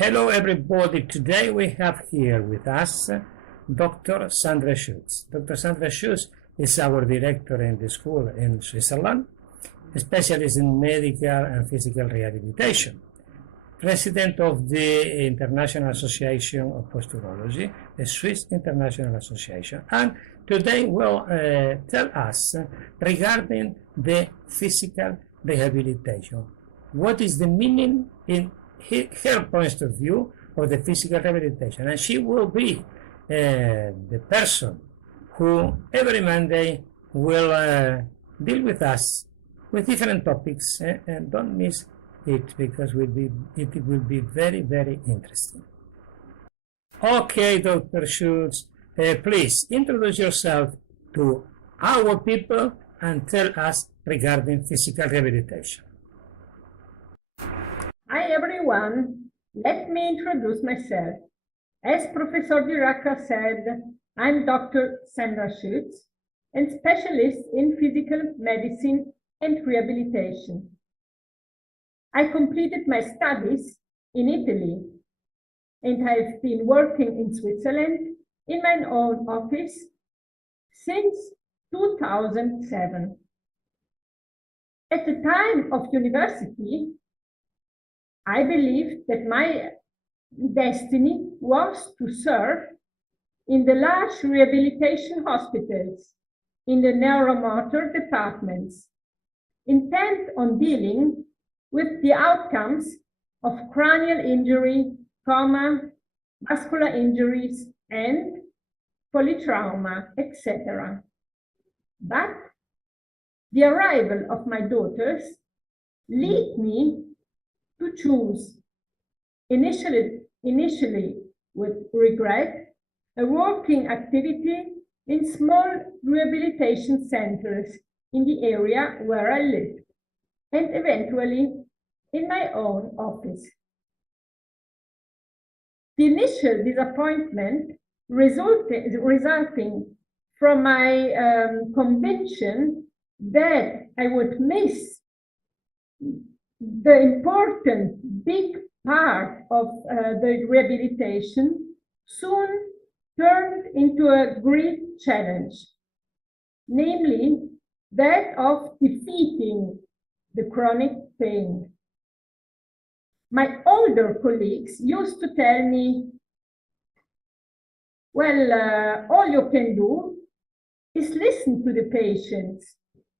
Hello everybody, today we have here with us Dr. Sandra Schutz. Dr. Sandra Schutz is our director in the school in Switzerland, a specialist in medical and physical rehabilitation, president of the International Association of Posturology, the Swiss International Association, and today will tell us regarding the physical rehabilitation. What is the meaning in her point of view of the physical rehabilitation, and she will be the person who every Monday will deal with us with different topics, and don't miss it because it will be very, very interesting. Okay, Dr. Schutz, please introduce yourself to our people and tell us regarding physical rehabilitation. Hi everyone, let me introduce myself. As Professor Viracca said, I'm Dr. Sandra Schutz and specialist in physical medicine and rehabilitation. I completed my studies in Italy and I've been working in Switzerland in my own office since 2007. At the time of university, I believed that my destiny was to serve in the large rehabilitation hospitals in the neuromotor departments, intent on dealing with the outcomes of cranial injury, trauma, vascular injuries, and polytrauma, etc. But the arrival of my daughters led me to choose, initially with regret, a working activity in small rehabilitation centers in the area where I lived, and eventually in my own office. The initial disappointment resulting from my conviction that I would miss the important big part of the rehabilitation soon turned into a great challenge, namely that of defeating the chronic pain. My older colleagues used to tell me, well, all you can do is listen to the patients.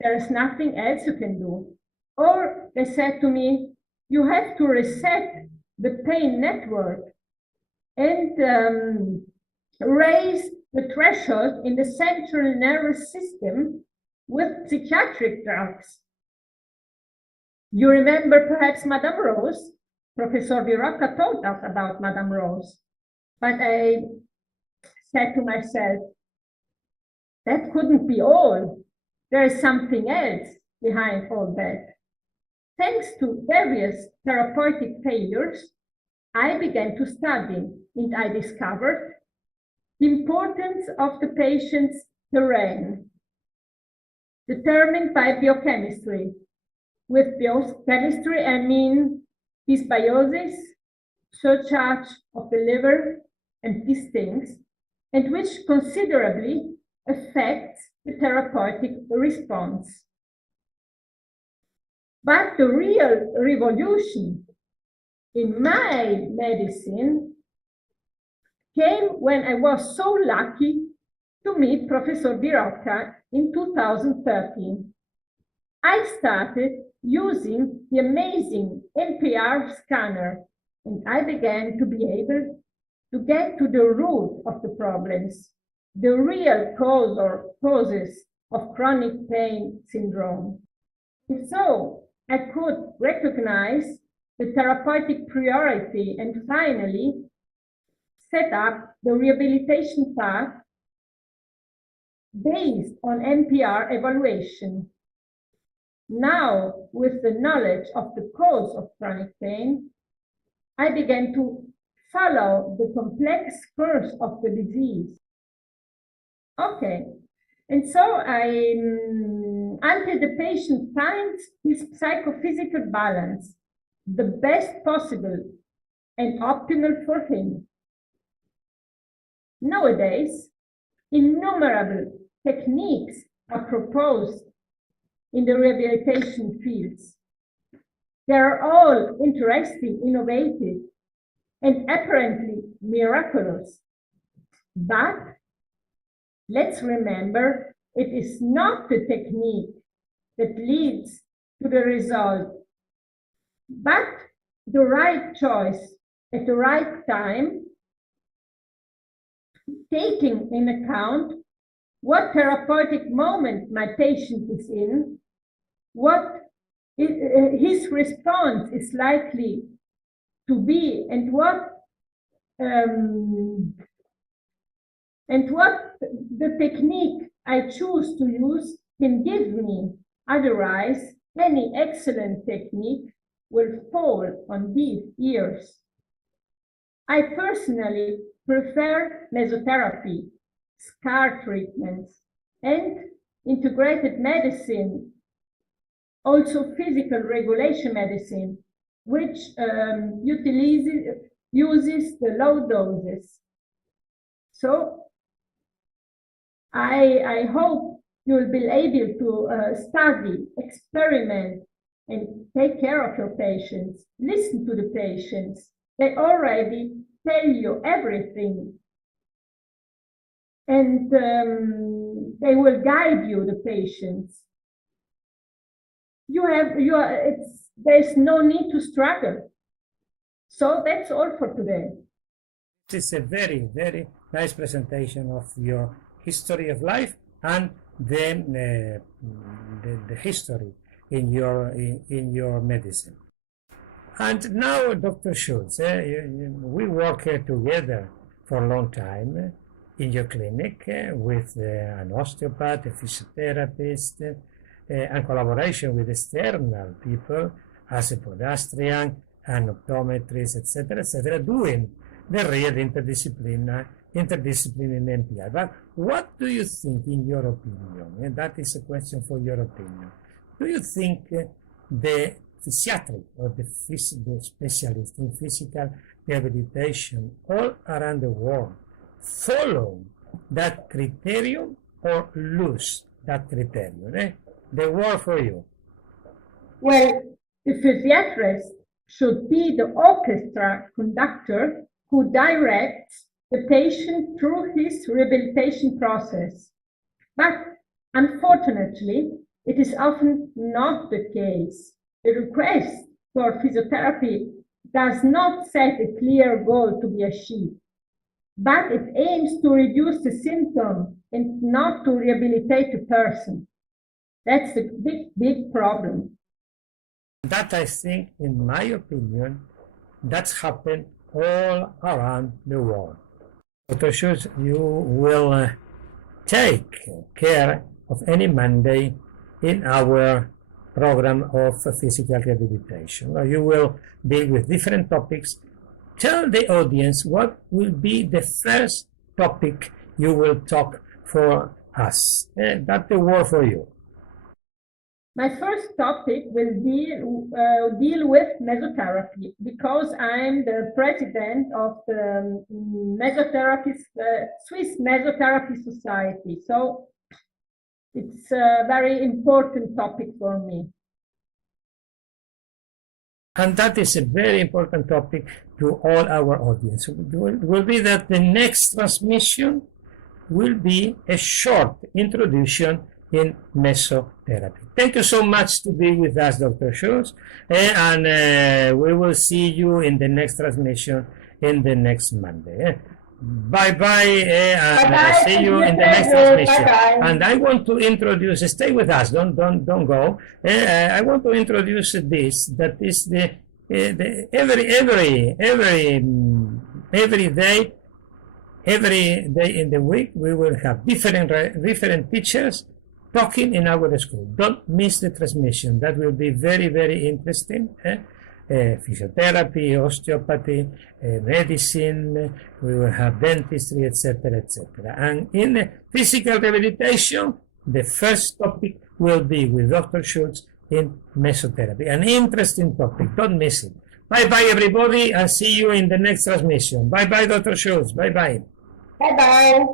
There is nothing else you can do. Or they said to me, you have to reset the pain network and raise the threshold in the central nervous system with psychiatric drugs. You remember perhaps Madame Rose? Professor Viracca told us about Madame Rose. But I said to myself, that couldn't be all. There is something else behind all that. Thanks to various therapeutic failures, I began to study and I discovered the importance of the patient's terrain, determined by biochemistry. With biochemistry, I mean dysbiosis, surcharge of the liver, and these things, and which considerably affects the therapeutic response. But the real revolution in my medicine came when I was so lucky to meet Professor Viracca in 2013. I started using the amazing NPR scanner, and I began to be able to get to the root of the problems, the real causes of chronic pain syndrome. And so I could recognize the therapeutic priority and finally set up the rehabilitation path based on NPR evaluation. Now, with the knowledge of the cause of chronic pain, I began to follow the complex course of the disease. Okay, and so until the patient finds his psychophysical balance, the best possible and optimal for him. Nowadays, innumerable techniques are proposed in the rehabilitation fields. They are all interesting, innovative, and apparently miraculous. But let's remember, it is not the technique that leads to the result, but the right choice at the right time, taking in account what therapeutic moment my patient is in, what his response is likely to be, and what the technique I choose to use can give me. Otherwise, any excellent technique will fall on deaf ears. I personally prefer mesotherapy, scar treatments, and integrated medicine, also physical regulation medicine, which uses the low doses. So I hope you will be able to study, experiment, and take care of your patients. Listen to the patients. They already tell you everything. And they will guide you, the patients. There's no need to struggle. So that's all for today. It's a very, very nice presentation of your history of life and then the history in your medicine. And now, Dr. Schutz, we work together for a long time in your clinic with an osteopath, a physiotherapist, and collaboration with external people as a pedestrian, an optometrist, etc., doing the real interdiscipline in MPI. But what do you think, in your opinion, and that is a question for your opinion, do you think the physiatric or the specialist in physical rehabilitation all around the world follow that criterion or lose that criterion? The word for you. Well, the physiatrist should be the orchestra conductor who directs the patient through his rehabilitation process. But unfortunately, it is often not the case. The request for physiotherapy does not set a clear goal to be achieved, but it aims to reduce the symptom and not to rehabilitate the person. That's the big problem. That, I think, in my opinion, that's happened all around the world. Dr. Schutz, you will take care of any Monday in our program of physical rehabilitation. You will deal with different topics. Tell the audience what will be the first topic you will talk for us. That's the word for you. My first topic will deal with mesotherapy, because I'm the president of the Swiss Mesotherapy Society. So it's a very important topic for me. And that is a very important topic to all our audience. It will be that the next transmission will be a short introduction in mesotherapy. Thank you so much to be with us, Dr. Schutz, and we will see you in the next transmission in the next Monday. Bye-bye, and see you in the next transmission. Bye-bye. And I want to introduce, stay with us, don't go. I want to introduce this, that is the every day in the week, we will have different teachers talking in our school. Don't miss the transmission. That will be very, very interesting. Physiotherapy, osteopathy, medicine, we will have dentistry, etc., etc. And in physical rehabilitation, the first topic will be with Dr. Schutz in mesotherapy. An interesting topic. Don't miss it. Bye-bye, everybody, and see you in the next transmission. Bye-bye, Dr. Schultz. Bye-bye. Bye-bye.